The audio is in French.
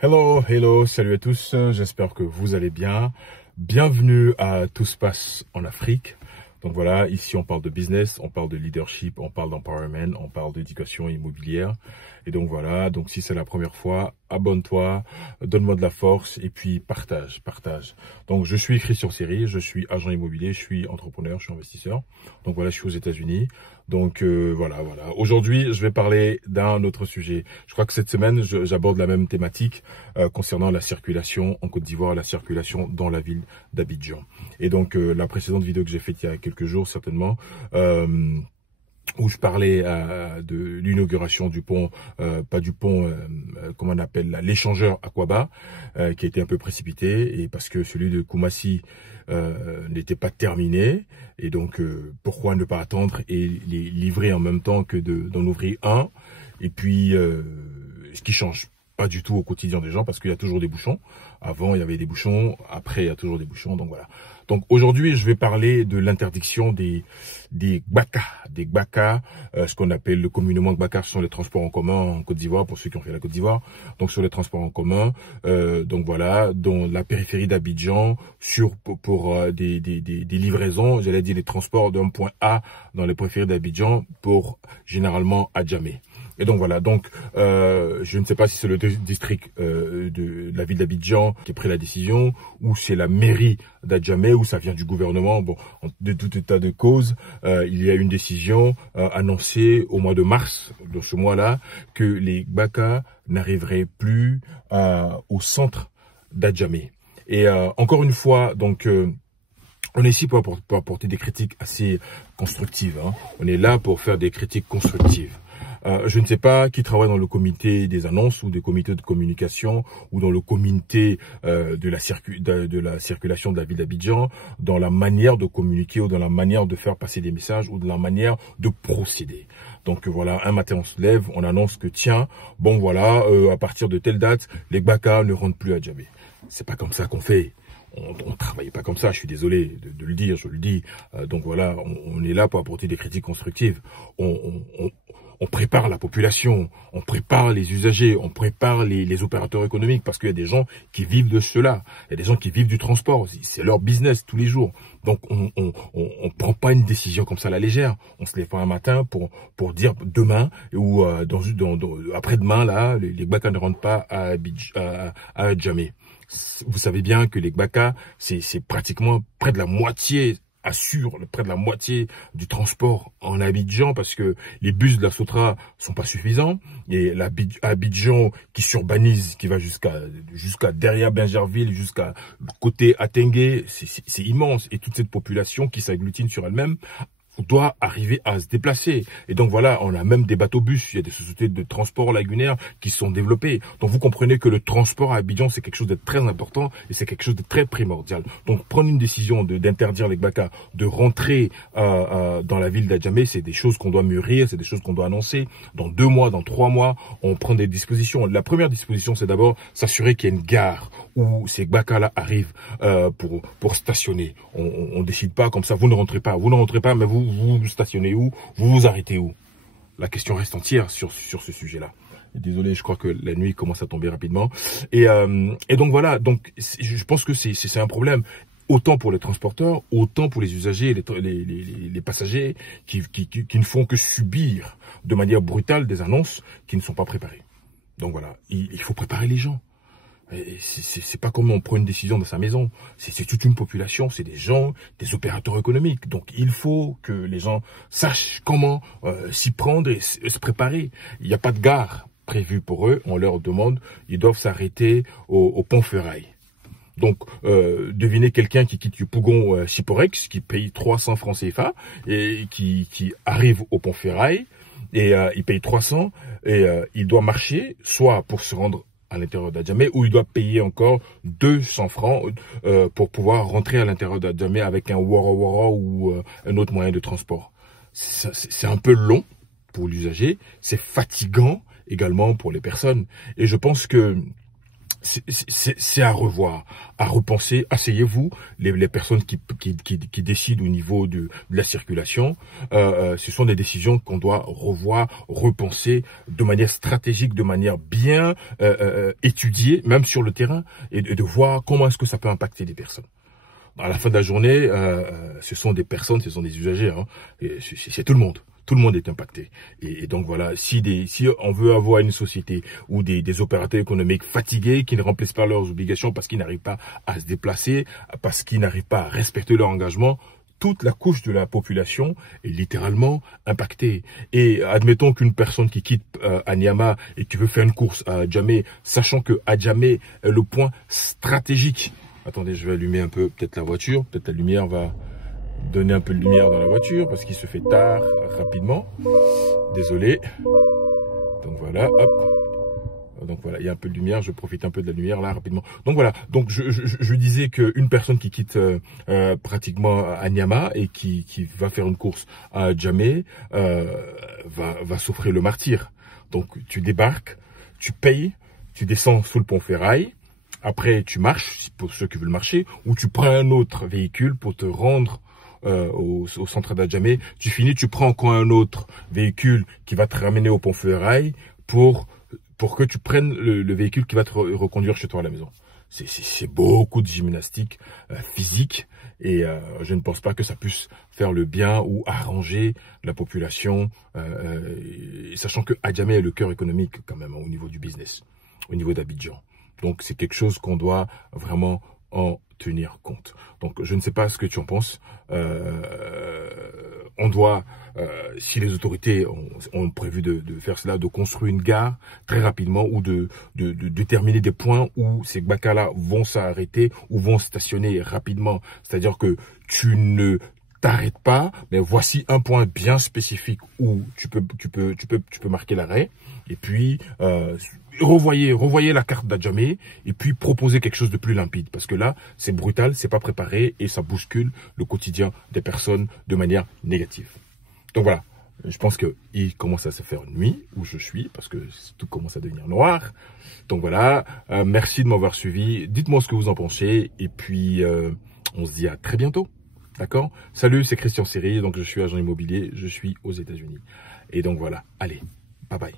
Hello, salut à tous, j'espère que vous allez bien. Bienvenue à Tout se passe en Afrique. Donc voilà, ici on parle de business, on parle de leadership, on parle d'empowerment, on parle d'éducation immobilière. Et donc voilà, donc si c'est la première fois, abonne-toi, donne-moi de la force et puis partage. Donc je suis Christian Seri, je suis agent immobilier, je suis entrepreneur, je suis investisseur. Donc voilà, je suis aux États-Unis. Donc voilà. Aujourd'hui, je vais parler d'un autre sujet. Je crois que cette semaine, j'aborde la même thématique concernant la circulation en Côte d'Ivoire, la circulation dans la ville d'Abidjan. Et donc la précédente vidéo que j'ai faite il y a quelques jours, certainement, où je parlais de l'inauguration du pont, pas du pont, comment on appelle là, l'échangeur Aquaba, qui a été un peu précipité, et parce que celui de Koumassi n'était pas terminé, et donc pourquoi ne pas attendre et les livrer en même temps que d'en ouvrir un, et puis ce qui change pas du tout au quotidien des gens, parce qu'il y a toujours des bouchons. Avant, il y avait des bouchons. Après, il y a toujours des bouchons. Donc, voilà. Donc, aujourd'hui, je vais parler de l'interdiction des gbaka. Des gbaka, ce qu'on appelle le communément gbaka, ce sont les transports en commun en Côte d'Ivoire, pour ceux qui ont fait la Côte d'Ivoire. Donc, sur les transports en commun. Donc, voilà, dans la périphérie d'Abidjan, pour des livraisons, j'allais dire des transports d'un point A dans les périphéries d'Abidjan pour, généralement, Adjamé. Et donc voilà, donc je ne sais pas si c'est le district de la ville d'Abidjan qui a pris la décision, ou c'est la mairie d'Adjamé, ou ça vient du gouvernement. Bon, de tout état de cause, il y a une décision annoncée au mois de mars, dans ce mois-là, que les gbaka n'arriveraient plus au centre d'Adjamé. Et encore une fois, donc on est ici pour apporter des critiques assez constructives. Hein. On est là pour faire des critiques constructives. Je ne sais pas qui travaille dans le comité des annonces ou des comités de communication ou dans le comité de la circulation de la ville d'Abidjan, dans la manière de communiquer ou dans la manière de faire passer des messages ou de la manière de procéder. Donc voilà, un matin on se lève, on annonce que tiens, bon voilà, à partir de telle date, les gbaka ne rentrent plus à Djamé. C'est pas comme ça qu'on fait. On travaille pas comme ça, je suis désolé de le dire, je le dis. Donc voilà, on est là pour apporter des critiques constructives. On prépare la population, on prépare les usagers, on prépare les opérateurs économiques, parce qu'il y a des gens qui vivent de cela. Il y a des gens qui vivent du transport, c'est leur business tous les jours. Donc on prend pas une décision comme ça à la légère. On se lève pas un matin pour dire demain ou après-demain là, les gbaka ne rentrent pas à Djamé. Vous savez bien que les gbaka, c'est pratiquement près de la moitié, assure près de la moitié du transport en Abidjan, parce que les bus de la Sotra sont pas suffisants, et l'Abidjan qui s'urbanise, qui va jusqu'à derrière Bingerville, jusqu'à côté Atengue, c'est immense, et toute cette population qui s'agglutine sur elle-même doit arriver à se déplacer. Et donc voilà, on a même des bateaux-bus, il y a des sociétés de transport lagunaire qui sont développées. Donc vous comprenez que le transport à Abidjan, c'est quelque chose de très important et c'est quelque chose de très primordial. Donc prendre une décision d'interdire les gbaka, de rentrer dans la ville d'Adjamé, c'est des choses qu'on doit mûrir, c'est des choses qu'on doit annoncer. Dans 2 mois, dans 3 mois, on prend des dispositions. La première disposition, c'est d'abord s'assurer qu'il y a une gare où ces gbaka-là arrivent pour stationner. On décide pas comme ça, vous ne rentrez pas, mais vous stationnez où? Vous vous arrêtez où? La question reste entière sur ce sujet-là. Désolé, je crois que la nuit commence à tomber rapidement. Et donc voilà, donc je pense que c'est un problème. Autant pour les transporteurs, autant pour les usagers, les passagers qui ne font que subir de manière brutale des annonces qui ne sont pas préparées. Donc voilà, il faut préparer les gens. C'est pas comme on prend une décision dans sa maison. C'est toute une population, c'est des gens, des opérateurs économiques. Donc il faut que les gens sachent comment s'y prendre et se préparer. Il n'y a pas de gare prévue pour eux. On leur demande, ils doivent s'arrêter au pont Ferraille. Donc, devinez quelqu'un qui quitte le Pougon Chiporex, qui paye 300 francs CFA et qui arrive au pont Ferraille et il paye 300 et il doit marcher soit pour se rendre à l'intérieur d'Adjamé, où il doit payer encore 200 francs pour pouvoir rentrer à l'intérieur d'Adjamé avec un Wara ou un autre moyen de transport. C'est un peu long pour l'usager, c'est fatigant également pour les personnes. Et je pense que c'est à revoir, à repenser. Asseyez-vous, les personnes qui décident au niveau de la circulation. Ce sont des décisions qu'on doit revoir, repenser de manière stratégique, de manière bien étudiée, même sur le terrain, et de voir comment est-ce que ça peut impacter les personnes. À la fin de la journée, ce sont des personnes, ce sont des usagers, hein, c'est tout le monde. Tout le monde est impacté. Et donc voilà, si on veut avoir une société où des opérateurs économiques fatigués, qui ne remplissent pas leurs obligations parce qu'ils n'arrivent pas à se déplacer, parce qu'ils n'arrivent pas à respecter leur engagement, toute la couche de la population est littéralement impactée. Et admettons qu'une personne qui quitte Anyama et qui veut faire une course à Djamé, sachant que Djamé est le point stratégique. Attendez, je vais allumer un peu peut-être la voiture, peut-être la lumière va donner un peu de lumière dans la voiture parce qu'il se fait tard rapidement. Désolé. Donc voilà, hop. Donc voilà, il y a un peu de lumière, je profite un peu de la lumière là rapidement. Donc voilà, donc je disais qu'une personne qui quitte pratiquement Anyama et qui va faire une course à Djamé va souffrir le martyre. Donc tu débarques, tu payes, tu descends sous le pont Ferraille. Après, tu marches, pour ceux qui veulent marcher, ou tu prends un autre véhicule pour te rendre au centre d'Adjamé. Tu finis, tu prends encore un autre véhicule qui va te ramener au pont Ferraille pour que tu prennes le véhicule qui va te reconduire chez toi à la maison. C'est beaucoup de gymnastique physique et je ne pense pas que ça puisse faire le bien ou arranger la population, sachant que Adjamé est le cœur économique quand même au niveau du business, au niveau d'Abidjan. Donc, c'est quelque chose qu'on doit vraiment en tenir compte. Donc, je ne sais pas ce que tu en penses. On doit, si les autorités ont prévu de faire cela, de construire une gare très rapidement ou de déterminer des points où ces Bakala vont s'arrêter ou vont stationner rapidement. C'est-à-dire que tu ne t'arrêtes pas, mais voici un point bien spécifique où tu peux marquer l'arrêt et puis revoyez la carte d'Adjamé et puis proposer quelque chose de plus limpide parce que là c'est brutal, c'est pas préparé et ça bouscule le quotidien des personnes de manière négative. Donc voilà, je pense que il commence à se faire nuit où je suis parce que tout commence à devenir noir. Donc voilà, merci de m'avoir suivi. Dites-moi ce que vous en pensez et puis on se dit à très bientôt. D'accord? Salut, c'est Christian Seri, donc je suis agent immobilier, je suis aux États-Unis. Et donc voilà, allez, bye bye.